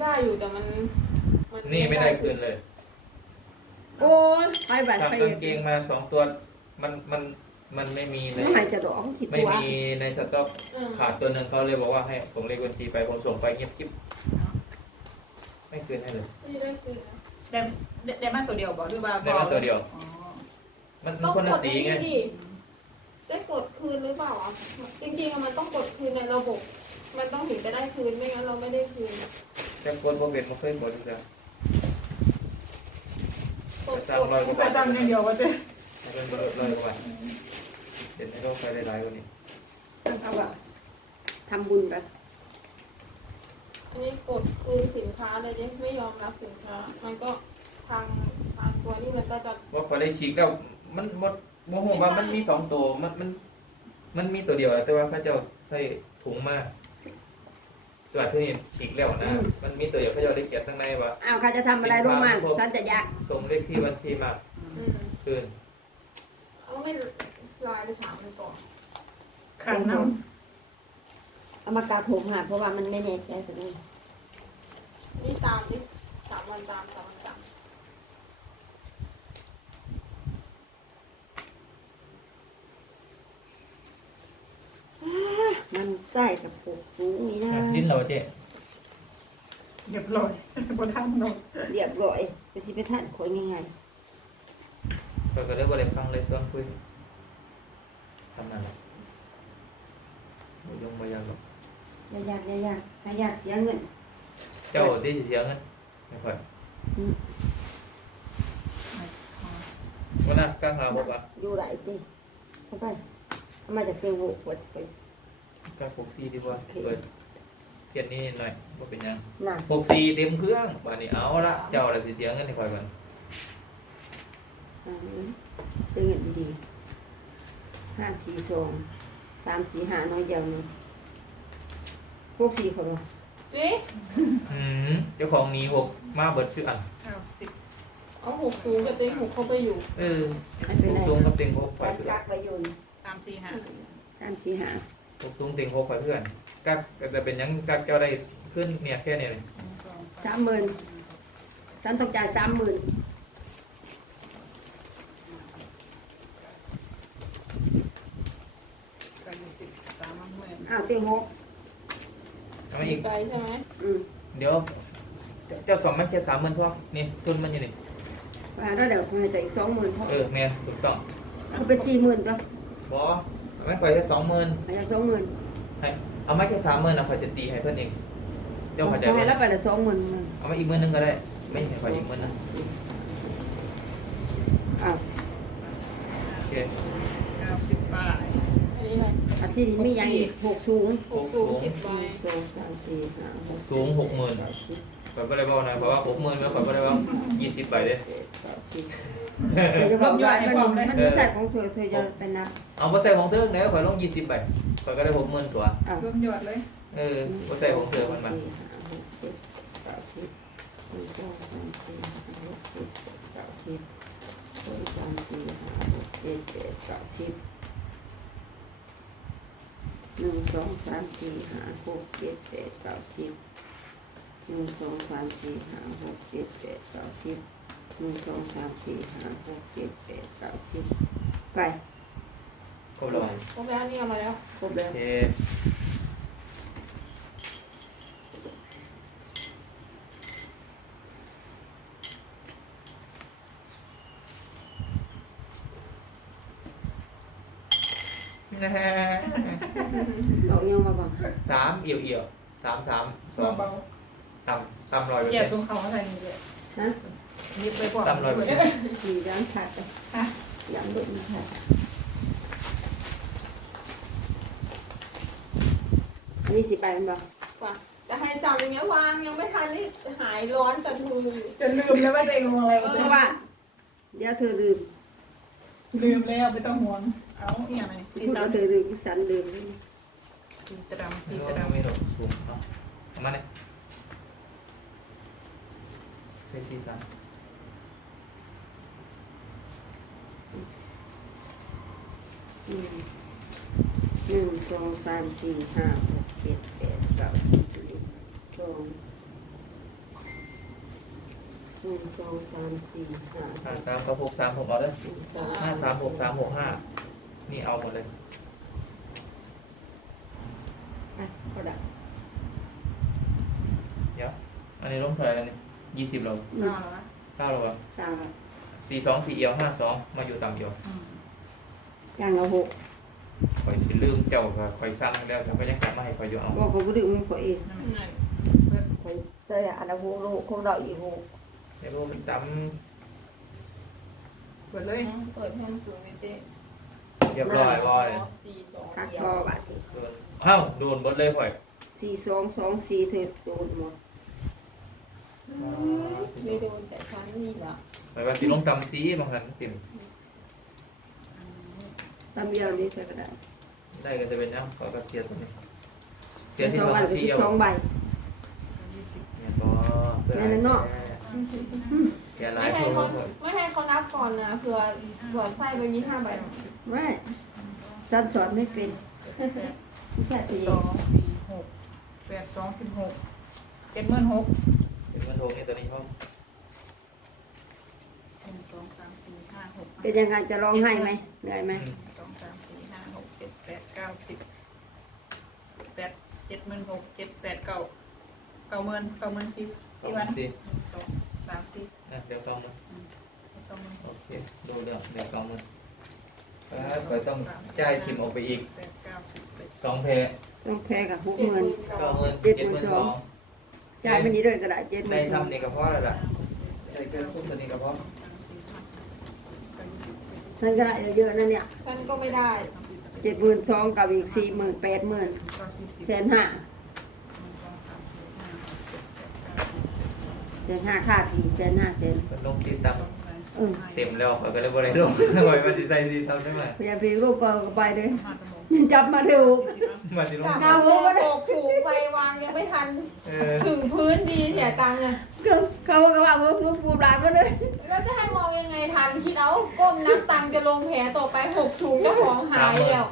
ได้อยู่แต่มันมันี่ไม่ได้คืนเลยโอ้ยไปบัตรไปทำกางเกงมาสองตัว มันมันมันไม่มีใน ไม่หายจะดอกคิดไม่ตัวมีในสต็อกอืมขาดตัวหนึ่งเขาเลยบอกว่าให้ผมเลขบัญชีไปผมส่งไปเงียบกิ๊บไม่คืนให้เลยนี่ได้คืนนะได้ได้ได้มาตัวเดียวบอกหรือว่าได้มาตัวเดียว อ๋อมันมันต้องคนกละดสีไอ้ไงนี่ดิได้กดคืนหรือเปล่าอะจริงๆอะมันต้องกดคืนในระบบ มันต้องถึงจะได้คืนไม่งั้นเราไม่ได้คืนจะกดโปรเฟสมาเคยกดดูจ้ะกดสามร้อยกว่าไปจำอย่างเดียวว่าเจ๊ให้เป็นร้อยกว่าบาทเห็นให้เราไปได้หลายกว่านี้เอาอะทำบุญไปอันนี้กดคืนสินค้าเลยดิไม่ยอมรับสินค้า มันก็ทางทางตัวนี้มันก็จะว่าพอได้ฉีกแล้วมันหมดโมโหว่ามันมีสองตัวมันมันมันมีตัวเดียวอะแต่ว่าเขาจะเอาใส่ถุงมา ตัวที่นี่ฉีกแล้วนะ มันมีตัวเดียวเขาจะเอาได้เขียนข้างในว่าอ้าวใครจะทำอะไรลงมาฉันจะยากส่งเลขที่บัญชีมาอืมคืนเอาไม่ไลน์ไปถามมันก่อนขันน้เอามากาผมหาเพราะว่ามันไม่แน่ใจตัวนี้นี่ตามดิสามวันตามสามวันตาม มันไส้กับปกสูงนี่นะดิ้นเราเจ๊ำเรียบร้อยบนท่านนกเรียบร้อยจะสิไปท่านคนยังไงเราก็ได้บริฟังเลยชวนคุยทำนั่นแหละบ่ยงบอยากหรอกอย่ายากอย่ายากถ้ายากเสียเงิน เจ้าที่สิเสียเงินไม่ค่อยวันนั้นกลางหาบอกว่าอยู่ไหลติเข้าไปเอามาจากเตียงโหกดไป กลางหกซีดีกว่าเปิดเทียนนี้หน่อยว่าเป็นยังน่ะหกซีเต็มเครื่องวันนี้เอาละเจ้าละสิเสียเงินให้ค่อยกันอ่าเสียเงินดีๆห้าสี่สองสามสี่ห้าน้อยเดียวหนึงพวกสี่คนวะจิอืมเจ้าของหนี้หกมาเบิดชื่ออันเก้าสิบเอาหกสูงกับเต็งหกเข้าไปอยู่เออหกสูงกับเต็งหกไปไปเพื่อกันกไปอยู่นี่สามสี่ห้าสามสี่ห้า หกสูงเต็งหกไปเพื่อนกักก็จะเป็นหยังกักเจ้าได้ขึ้นเนี่ยแค่เนี่ยเลยหนึ่งสองสามหมื่นฉันต้องจ่ายสามหมื่นเก้าสิบสามหมื่นอ้าวเตียงหกเอามาอีก ไปใช่ไหมอืมเดี๋ยว เจ้าสองมันแค่สามหมื่นพอนี่ทุนมันอยู่นี่ว่าแล้วเดี๋ยวคุณให้ตัวอีกสองหมื่นเพราะเออแม่นถูกต้องเอาเป็นสี่หมื่นก็บอ เอาไม่ค่อยแค่สองหมื่นให้ละสองหมื่นให้เอาไม่แค่สามหมื่นนะคอยจะตีให้เพื่อนเองเจ้าพพอใจไหมอแล้วไปละสองหมื่นเอามาอีกหมื่นหนึงก็ได้ ไม่ให้คอยอีกหมื่นนะอ้าวโอเคเก้าสิบบาทอันนี้อะไรอาทิตย์นี้มีอย่างอีกหกสูงหกสูงสิบใบสองสามสี่ห้าหกสูงหกหมื่นเก้าสิบ คอยก็ได้บอกนะเพราะว่าหกหมื่นแล้วคอยก็ได้บอกยี่สิบใบเลยเจ็ดแปดสิบเธอจะบอกว่ามันมันไม่ใช่ของเธอเธอจะเป็นนับเอาไปใส่ของเธอไหนคอยลงยี่สิบใบคอยก็ได้หกหมื่นตัวอ้าวรวมยอดเลยเออไปใส่ของเธอมันมาสี่ห้าหกเจ็ดแปดสิบหนึ่งสองสามสี่ห้าหกเจ็ดแปดสิบสองสามสี่ห้าหกเจ็ดแปดเก้าสิบ หนึ่งสองสามสี่ห้าหกเจ็ดแปดเก้าสิบหนึ่งสองสามสี่ห้าหกเจ็ดแปดเก้าสิบหนึ่งสองสามสี่ห้าหกเจ็ดแปดเก้าสิบไปครบแล้วโอเคอันนี้เอามาแล้วครบแล้โอวเคนะฮะเอายังมาบังสามเอี่ยวเอี่ยวสามสามสองเบา ต่ำต่ำร้อยเปอๆร์เกี่ยเซ็วนต์ตรงเขาอะไรนี่เลยฮะนิบไปก่อนต่ำร้อยเปอร์เซ็นต์สี่ร้านขาดไปฮะย้ำด้วยนะค่ะอันนี้สิบใบมันบอกว่ะจะให้จับอย่างเงี้ยวางยังไม่ทันนี่หายร้อนจากมืออยู่จะลืมแล้วว่าตัวเองลงอะไรเพราะว่าเดี๋ยวเธอลืมลืมแล้วไม่ต้องห่วงเอาอีกอย่างไรพูสีดว่าดำเธอลืมอีสันลืม สีตะดำสีนี่ตะก็ดำไม่หลบสูงเนาะเอามาเนี่ย ใช้ซีซันหนึ่งหนึ่งสองสามสี่ห้าหกเจ็ดแปดเก้าสิบสิบเอ็ดสองสหนึ่งสองสามสี่ห้าหห้ากสามกับหกสามผมเอาเด้อหนึ่งสองห้าสามหกสามหกห้านี่เอาหมดเลยอะก็ได้เดี๋ยวอันนี้ลงเท่าไหร่แล้วนี่ ยี่สิบโลเศร้าแล้วนะเท่าโลอะสามละสี่สองสี่เอียวห้าสองมาอยู่ต่ำเอียวอืมอย่างละหกคอยสิลืมเจ้าก็คอยซ้ำแล้วแต่ก็ยังกลับมาให้คอยอยู่เอาบอกเขาบ่ดึงมันก็เองนั่นนั่นเพื่อนคอยใส่อันละหกโลคงเราอีกหกเดี๋ยวมันจเปิดเลยเปิดแท่งสูงนิดเดียวำเรียบร้อยบอยสี่สองคักเดียพอวบาทโดนเอ้าโดนหมดเลยข่อยสี่สองสองสี่เธอโดนหมดไม่ โดนแต่ฉันนี่ละไปว่าสิลงตำซีบางครั้งติมตามเดียวนี้ใส่ก็ได้ได้ก็จะเป็นยังขอกระเสียตัวนี้เสียเสียที่สสอองงวันก็ซีสิบเอียวสองใบยี่สิบเนี่ยก็เพื่อแม่นเนาะแกร้าไม่ยให้เพิ่มเขาไม่ให้เขานับก่อนนะเผื่อเผื่อไส้ไปมีห้าใบไม่จันสอนไม่เป็นไม่ใส่ไปสเอองงสี่หกแปดสองสิบหกเจ็ดหมื่นหกเป็นเงินโทงนี่ตัวนี้เขา หนึ่งสองสามสี่ห้าหก เป็นยังไงจะร้องไห้ไหมเหนื่อยไหมอืมสองสามสี่ห้าหกเจ็ดแปดเก้าสิบแปดเจ็ดหมื่นหกเจ็ดแปดเก้าเก้าหมื่นเก้าหมื่นสิบสอสี่งวันซีหนึ่งสองสามสี่นะเดี๋ยวต้องมาเก้าหมื่นโอเคดูเรื่องเดี๋ยวต้องมาไปต้องจ่ายทิมออกไปอีกแปดเก้าสิบสิบสองเพต้องแพ้กับหกเจ็ดหหมื่นมื่นเก้าเก้าหมื่นเจ็เจ็ดดหหมื่มื่นนสสอองงจ่ายมันนี้ด้วยก็ได้เจ็ดหได้มื่นสองทำนี่ก็พอแล้วล่ะได้เกินพวกตัวนี้ก็พอ นั่นก็ได้เยอะๆนั่นเนี่ยฉันก็ไม่ได้เจ็ดหมื่นสองกับอีกสี่หมื่นแปดหมื่นแสนห้าแสนห้าค่าทีแสนห้าแสนลงซีตับเออเต็มแล้วข้อยก็เลยบ่ได้ลงบ่อยมันสิใส่ซีตับได้ไหมพยายามไปรูปก่อนก็ไปเลยจับมาเร็วมันสิลงจากซีข้าวโพดสูงไปวางยังไม่ทัน เออถึงพื้นดีเสียตังค์อะเขาเขาก็ว่าว่าเขาปูปลาก็เลยแล้วจะให้มองยังไงทันคิดเอาก้มนับตังค์จะลงแผลต่อไปหกถุงเจ้าของหายแล้ว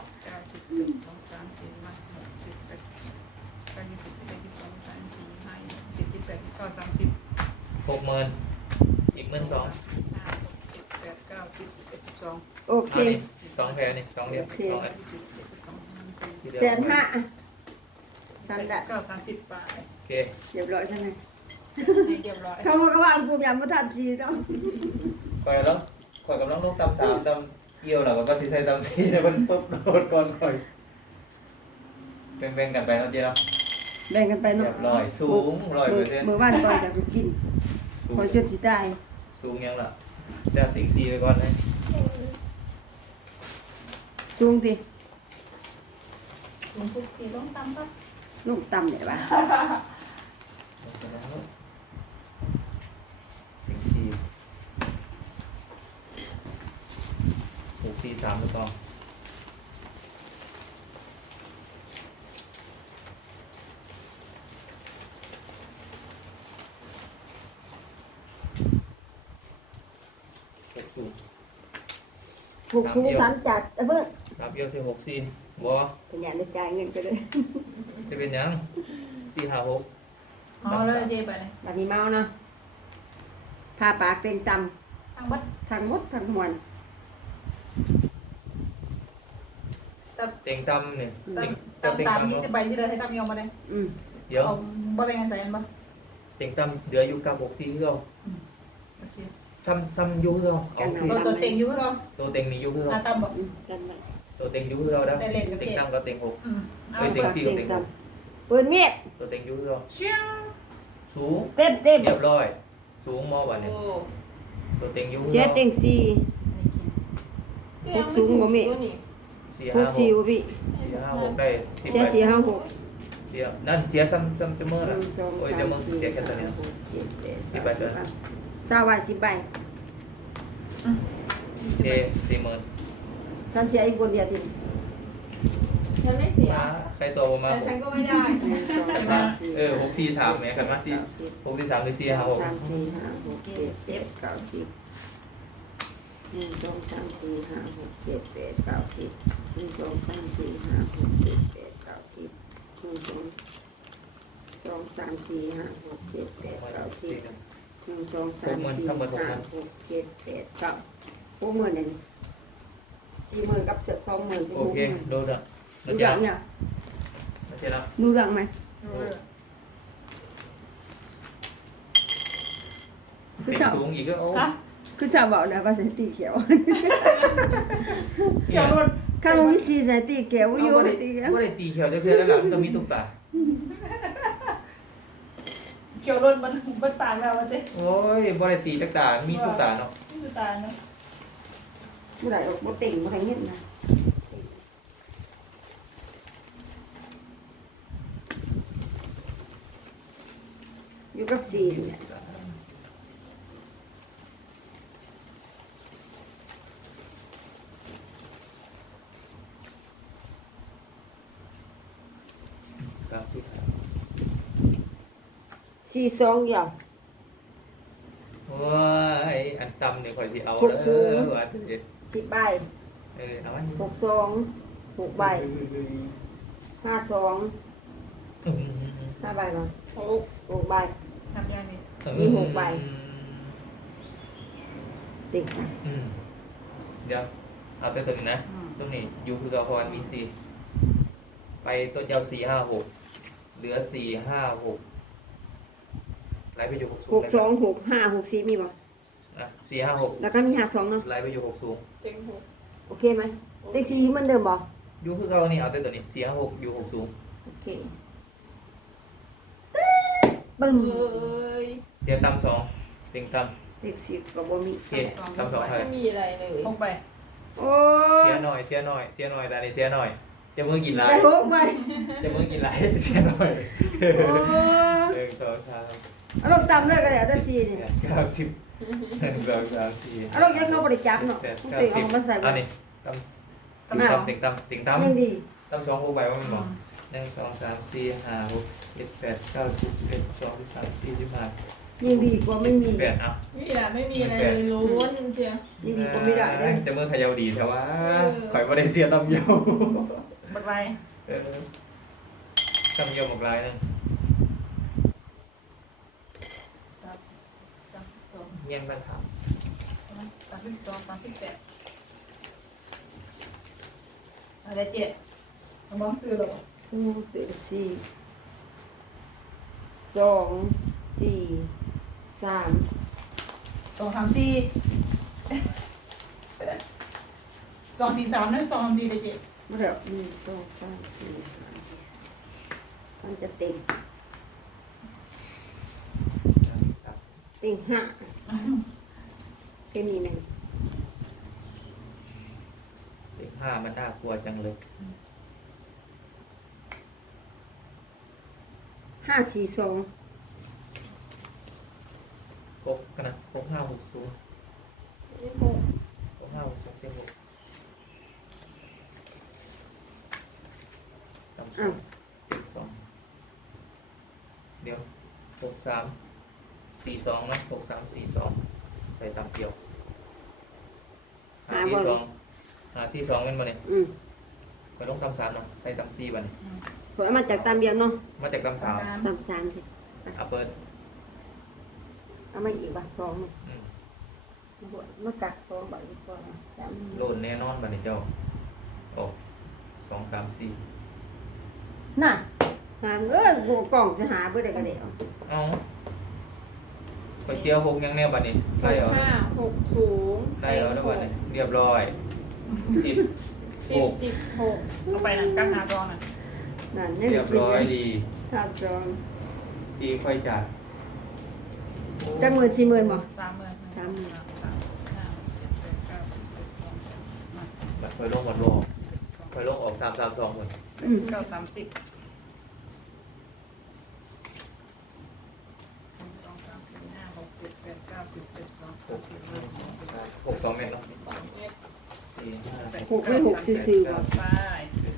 หกหมื่นอีกหมื่นสอง โอเค เอานี่สองแพรนี่สองเดียวสองอันทีเดียวแสนห้าสันดะเก้าสามสิบไปโอเคเรียบร้อยใช่ไหมให้เรียบร้อยเขาก็ว่าปูยำมาทันทีต้องข่อยแล้วข่อยกำลังลงตำสามตำเกี่ยวแล้วก็สิใส่ตำสี่แล้วมันปุ๊บโดดก่อนข่อยแบ่งๆกันไปเนาะเจ๊เนาะแบ่งกันไปเรีเนาะยบร้อยสูงร้อยเปอร์เซ็นต์มือบ้านก่อนจะไปกินสูคงอยจนสิตายสูงยังล่ะจะสิงซีไปก่อนเลย สูงสิถุงทุกทีต้องตำปะลูกต่ำเนี่ยบ้าสิงซีหกสี่สามไปก่อนหกสูงผูกสูงสันจากเพื่อนสาม เอียวสี่หกสี่บอเป็นอย่างได้จ่ายเงินไปเลยจะเป็นหยังสี่ห้าหกเอาเลยเจ๊ไปเลยบัดนี้เมาเนาะผ้าปากเต็งต่ทางบัดำทั้งหมดทั้งมวลเต็งตำเนี่ยเต็งตามเต็งสามตำยี่สิบใบที่เลยให้ตามเอียวมาเลยอืมเดี๋ยวเอาบ่เป็นไงใส่กันบ่เต็งตำเดืออยู่กับหกสี่คือเราโอเคซ้ำซ้ำอยูคือเราเอาสี่ตัวตัวเต็งอยู่คือเขาตัวเต็งนี่อยูคือเราหาตามบ่อืมกันไป ตัวเต็งอยูคือเราแล้วได้เล่นกับเต็งเจ๊ตำกับเต็งหกอืมเอาเอ้ยเต็งไปสี่กับเต็งหกเปิดเงียบตัวเต็งอยูคือเราเชี่ยวสูงเต็มเต็มเรียบร้อย สูงมอบ่เนี่ยโอ้ตัวเต็งอยูคือเสียเราเต็งสี่ก็ยังไม่ถูกตัวนี่สี่หห้ากหสี่กบ่พี่สี่ห้าหกได้สิบเสียใบสี่ห้าหกเสียนั่นเสียซ้ำซ้ำจะเมื่อหละนึ่งสองโอ้ยสาจะมเมื่อสี่เสียแค่ห้าตัวเนี้ยหกเจ็ดแปดสิบใบเก้าเท่านั้นสาวใบสิบใบโอเคสี่หมื่น ฉันเสียอีกคนเดียวทีฉันไม่เสียมาใครตัวผมมาแต่ฉันก็ไม่ได้หนึ่งสองสามสี่เออหกสี่สามเนี่ยกันมาสี่เก้าสิบหกสี่สามหรือสี่ห้าหกสามสี่ห้าหกเจ็ดแปดเก้าสิบหนึ่งสองสามสี่ห้าหกเจ็ดแปดเก้าสิบหนึ่งสองสามสี่ห้าหกเจ็ดแปดเก้าสิบหนึ่งสองสองสามสี่ห้าหกเจ็ดแปดเก้าสิบหนึ่งสองสามสี่ห้าหกเจ็ดแปดเก้าหกหมื่นเลย สี่หมื่นกับเสือสองหมื่นเป็นโอหกหเคมื่นดูนะดูนะหจ๊ะลังเนี่ยนะจ๊ะเนาะดูหลังไหมเออคือเป็นสาวสูงอีกก็โอ้ฮะคือสาวบอกนะว่าใส่ตีเขียวเขียวรถข้ามันมีสีใส่ตีเขียวเอาอยู่บ่ได้ตีเขียวบ่ได้ตีเขียวจะเพื่อนแล้วหลังมันต้องมีตุ๊กตาเขียวรถมันมันปากแล้วมันเด้โอ้ยบ่ได้ตีจักตามีตุ๊กตาเนาะ นี่คือตาเนาะ เมื่อไหร่ออกบ่เต่งบ่ทันเห็นนะอยู่กับสีเนี่ยสามสิบห้าสีสองอย่างว้ายอันต่ำเนี่ยข่อยสิเอาหกเอสู งอว่าจะเด็ดสิบใบเออเอาอันนี้หกสองหกใบห้าสองอืมห้าใบป่ะโอ้หกใบ ทำยังไงมีหกใบ ติดกันอืมเดี๋ยวเอาไปตัวหนึงนะอืมส้มนี่ยูคือกับพรมีสี่ไปต้นยาวสี่ห้าหกเหลือสี่ห้าหกไล่ไปอยู่หกสูงหกเลยสองหกห้าหกสี่มีป่ะ นะสี่ห้าหกแล้วก็มีห้าสองเนาะไล่ไปอยู่หกสูง เต็งหกโอเคไหมเต็กสี่เหมันเดิมป่ะยูคือกับนี่เอาแต่ตัวนี้สี่ห้าหกอยู่หกสูงโอเคบึ้มเอ้ยเทียบตำสองเต็งตเต็กสิบกับบ่มีำโอเคตำสองใครไม่มีอะไรเลยลงไปโอ้เสียหน่อยเสียหน่อยเสียหน่อยแต่นี่เสียหน่อยจะมือกินไรได้หกใบจะมือกินไรเสียหน่อยโอ้หนึ่งสองสามเอาลงตามเลยก็ได้เอาแต่สี่เนี่ยแปดเก้าสิบ หนึ่งสองสามสี่เอาลงยักษ์เราบริจาคเนาะต้องเก้าเต็งสิเอามาใส่อันนี้ตำตำสองติ่งตำติ่งตำยังดีตำสองหกใบว่ามันบอกหนึ่งสองสามสี่ห้าหกเจ็ดแปดเก้าสิบสิบเอ็ดสองสิบสามสี่สิบห้ายังดีกว่าไม่มีแปดเอานี่แหละไม่มีอะไรเลยล้วนเชียยังดีกว่าไม่ได้เลยจะมือขยาวดีแต่ว่าข่อยบ่ได้เสียตำเยาหมดไปเออตำเยาหมกลายหนึง สามสิบสามสิบสอง เงียบกันถามสามสิบสองสามสิบแปดอะไรเจ็ดเอาบ้างคือหรอคู่เต็กสี่สองสี่สามสองสามสี่สองสี่สามนะสองสามสี่เลยเจ็ดมาเถอะหนึ่งสองสามสี่ห้าสามจะเต็งสับเต็งห้า แค่นี้หนึ่งเด็กห้ามันน่ากลัวจังเลยห้าสี่สองครบกันนะครบห้าหกศูนย์ยี่หกครบห้าหกสองเต็มหกตำสองเต็มสองเดี๋ยวหกสาม สี่สองนะหกสามสี่สองใส่ตำเดียวหาสี่สองหาสี่สองกันมาเนี่ยอืมไปลงตำสามเนาะใส่ตำสี่บัดนผมเอามาจากตามเดียวเนาะมาจากตำสามตามสามสิอะเปิดเอามาอีกบ่ะสองเนี่ยอืมมากักสองใบดีกว่าสามโหลดแน่นอนบัดนี้เจ้าโอ้สองสามสี่น่ะหาเออกล่องสิหาเบื่อได้ก็ได้เอาเอา ไปเสียหกยังแนวบัดนี้หได้กเหรอห้าหกสูงได้เหรอแล้วบัดนี้เรียบร้อยสิบสิบสิบหกเอาไปนะกั้งหาซองน่ะนั่นยังเรียบร้อยดีห้าสองดีค่อยจัดจังหมื่นสี่หมื่นบ่ สามหมื่นสามหมื่นสามห้าเจ็ดแปดเก้าสิบสิบสองสิบสามสิบบัดค่อยลงหมดโลกค่อยลงออกสามสามสองคนอืม เก้าสามสิบหนึ่งสองสามสี่ห้าหกเจ็ดแปดเก้าสิบสิบสอง หกสองเมตรเนาะสี่ห้าหกไม่หกซื่อๆบ่ไป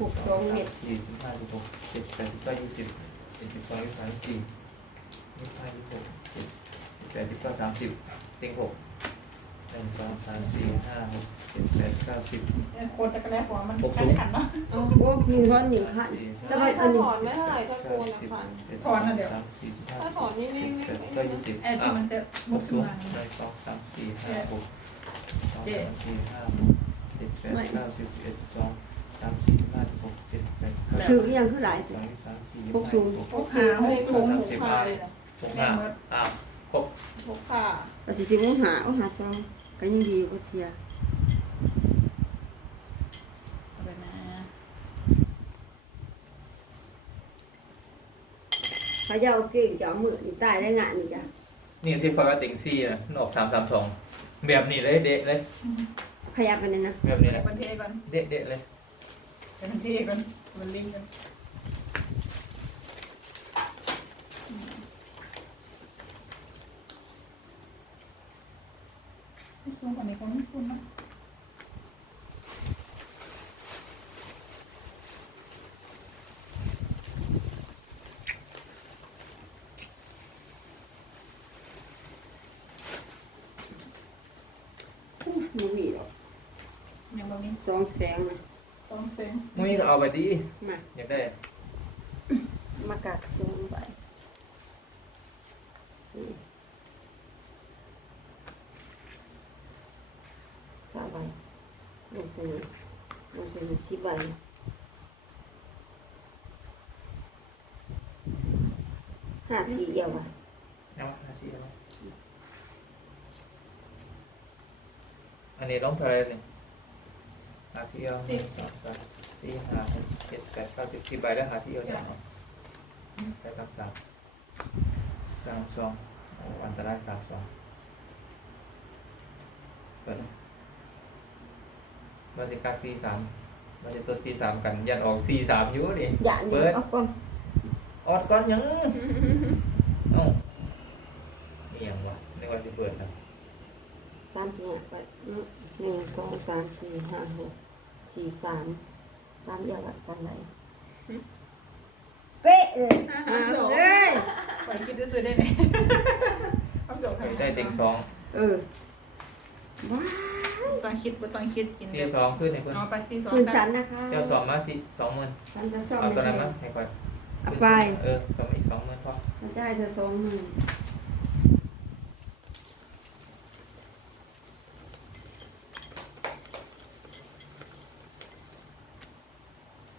หกสองเม็ดสี่สิบห้าสิบหกเจ็ดแปดสิบเก้ายี่สิบเจ็ดสิบสองยี่สิบสามยี่สิบสี่ยี่สิบห้ายี่สิบหกเจ็ดแปดสิบเก้าสามสิบเต็งหก หนึ่งสองสามสี่ห้าหกเจ็ดแปดเก้าสิบเนี่ยโคตรตะกระแลหัวมันหกสูกันงขันเนาะเอาโอ้หนึ่งร้อนหนึ่งขันถ้าถ้าถอนไม่เท่าไหร่ถ้าโกนอะพันถอนนะเดี๋ยว สามสี่สิบห้าถ้าถอนนี่ไม่ไม่ เจ็ดไม่แปดเก้ายี่สิบไอ้ที่อะมันจะหมุกดสูขึ้นงมาหนึ่งสองสามสี่ห้าหกสองสามสี่ห้าหกเจ็ดแปดเก้าสิบเอ็ดสองสามสี่ห้าหกเจ็ดแปดเก้าถือยังคือหลายสองสามสี่หกสูงหกหกขาหกสูงหกขาเลยนะหกห้าอะครบหกขาประสิทธิมุหาโอ้หาซอง ก็ยังดีกว่าเสียเอาไปนะเขาจะเอาเก่งจะเอามือนี่ตายได้งานนี่จ้ะนี่ที่เขาว่าติงซี่นะมันออกสามสามสองแบบนี้เลยเดะเลย ขยับไปเลยนะแบบนี้แหละบันเทก่อนเดะเดะเลยบันเทก่อนมันลิงกันฟุ้งกว่านี้ ก็ไม่ฟุ้งนะไม่มีหรอกยังบ่มีสองแสงนะสองเซนมึงนี่ก็เอาไปดีมาอยากได้ มากากสูงไปนี่สามใบลงเสนอลงเสนอสิบใบห้าสี่เดียวอะเอาห้าสี่เอาอันนี้ร้องเท่าไหรเนี่ยห้าสี่เอาหนึ่งสองสามสี่ห้าหกเจ็ดแปดเก้าสิบสิบใบแล้วห้าสี่เอาเนี่ยเอาได้ครับสามสามสองโอ้อันตรายสามสองเปิดนะเราจะกักสี่สาม เราจะตัวสี่สามกันยันออกสี่สามอยู่ดิอย่าเปินี่ดเอาก่อนออดก่อนยังเอ้านี่ยังวะนึกว่าจะเปิดนะสามสี่ห้าไปหนึ่งสองสามสี่ห้าหกสี่สามสามเดียวละกันไหนเป๊ะเลยเอาเลยปล่อยคิดซื้อได้ไหมเอาจบได้เต็งสองเออว้า ต้องคิดบ่ต้องคิดกินสี่เดี๋ยวสองขึ้นในเพื่อนเอาไปที่สองคุณกัฉันนนะคะเจ้าสองมาสี่สองหมื่นฉันจะซ่อมเอาตอนนั้นให้มั้งให้ก่อนเอาไปเออสองอีกสองหมื่นพอมันได้เธอสองหมื่น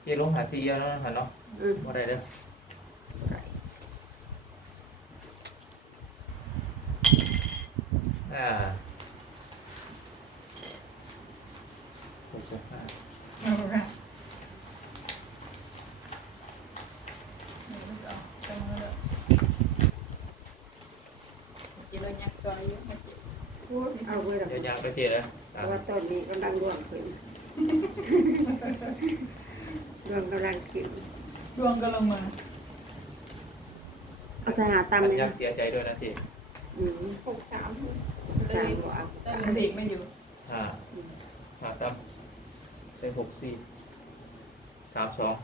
เยี่ลงหาสี่เอาแล้วหันเนาะอืมว่าได้เด้ออ่าหกสิบห้า เอาไปเอาไปมาแล้วกินเลยเนี่ยตัวอายุไม่เจ็บ เอาไว้ดอกเดี๋ยวยางไปเทียนะเพราะว่าตอนนี้กำลังร่วงขึ้นร่วงกำลังขึ้นดวงก็ลงมาเอาสหาตามมันเลยยันะกเสียใจด้วยนะทีอืมหกสามสามหัวเอาแต่มันเด็กไม่อยู่อ่าหาตั้มเป็นหกสี่สามสอง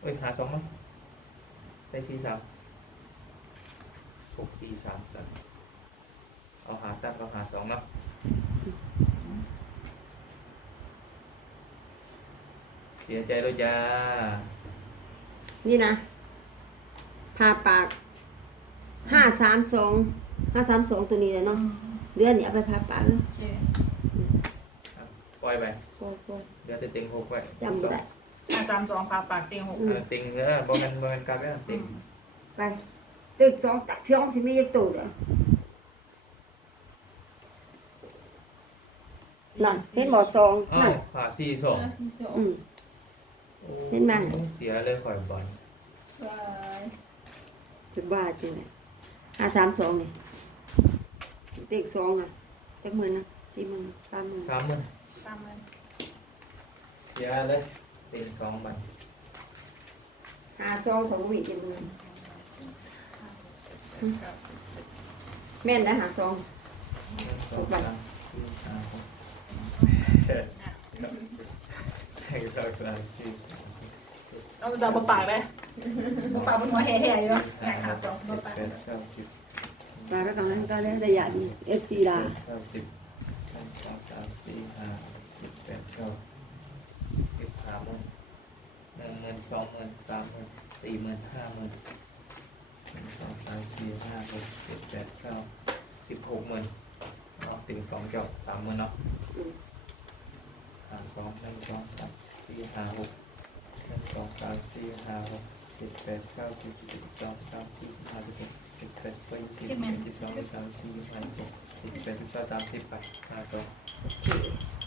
เอ้ยหาสองมั้งใส่สี่สามหกสี่สามจ้ะ เอาหาตั้มกับหาสองเนาะเสียใจแล้วจ้า นี่นะพาปากห้าสามสองห้าสามสองตัวนี้เลยเนาะเดือนนี้เอาไปพาปากเลยโอเคปล่อยไปโอ้โหเดี๋ยวจะติงหกไว้จำได้ห้าสามสองพาปากเตียงหกอ่าติงเนื้อบ่แมันบ่แมันกลับแล้วติงไปตึกสองตักสองสิไม่ยังตูดอ่ นั่นเห็นหมอสองอ้านั่วนหาสี่สองห้าสี่สองอืม โอ้เห็นไหม เสียเลยข่อยบอลบายจะบ้าจริงเลยห้าสามสองนี่ตึกสองอะจักหมื่นนะสี่หมื่นสามหมื่นสามหมื่นตามเลยเสียเลยติงสองใบห้าสองสองวิจังหมื่นเก้าสิบสิบแม่นนะหาสองหนึ่งสองสามสี่ห้าหก เจ็ดแปดเก้าสิบเอ็ดสองสามสี่าจะบปากเลยบปาบนหัวแห่ๆอยู่เนาะงานขาสองบเจ็ดปากแปดเก้าสิบปลาแล้วกันนั้นก็แล้วแต่ยาดีเอฟซีลาเก้าสิบงสองสามสี่ห้าเจ็ดแปดเก้าสิบห้าหมื่นหนึ่งหมื่นสองหมื่นสามหมื่นสี่หมื่นห้าหมื่นหนึ่งสองสามสี่ห้าหกเจ็ดแปดเก้าสิบหกหมื่นเอาติ่งสองเจ้าสามหมื่นเนาะามสองหนึ่งสองสามสี่ห้าหกหนึ่งสองสามสี่ห้าหกเจ็ดแปดเก้าสิบสิบเอ็ดสองสามสี่ห้าสิบเจ็ดสิบแปดสิบเก้ายี่สิบสิบเอ็ดสิบสองสิบสามสี่ห้าสิบหกสิบแปดสิบเก้าสามสิบไปห้าสองโอเค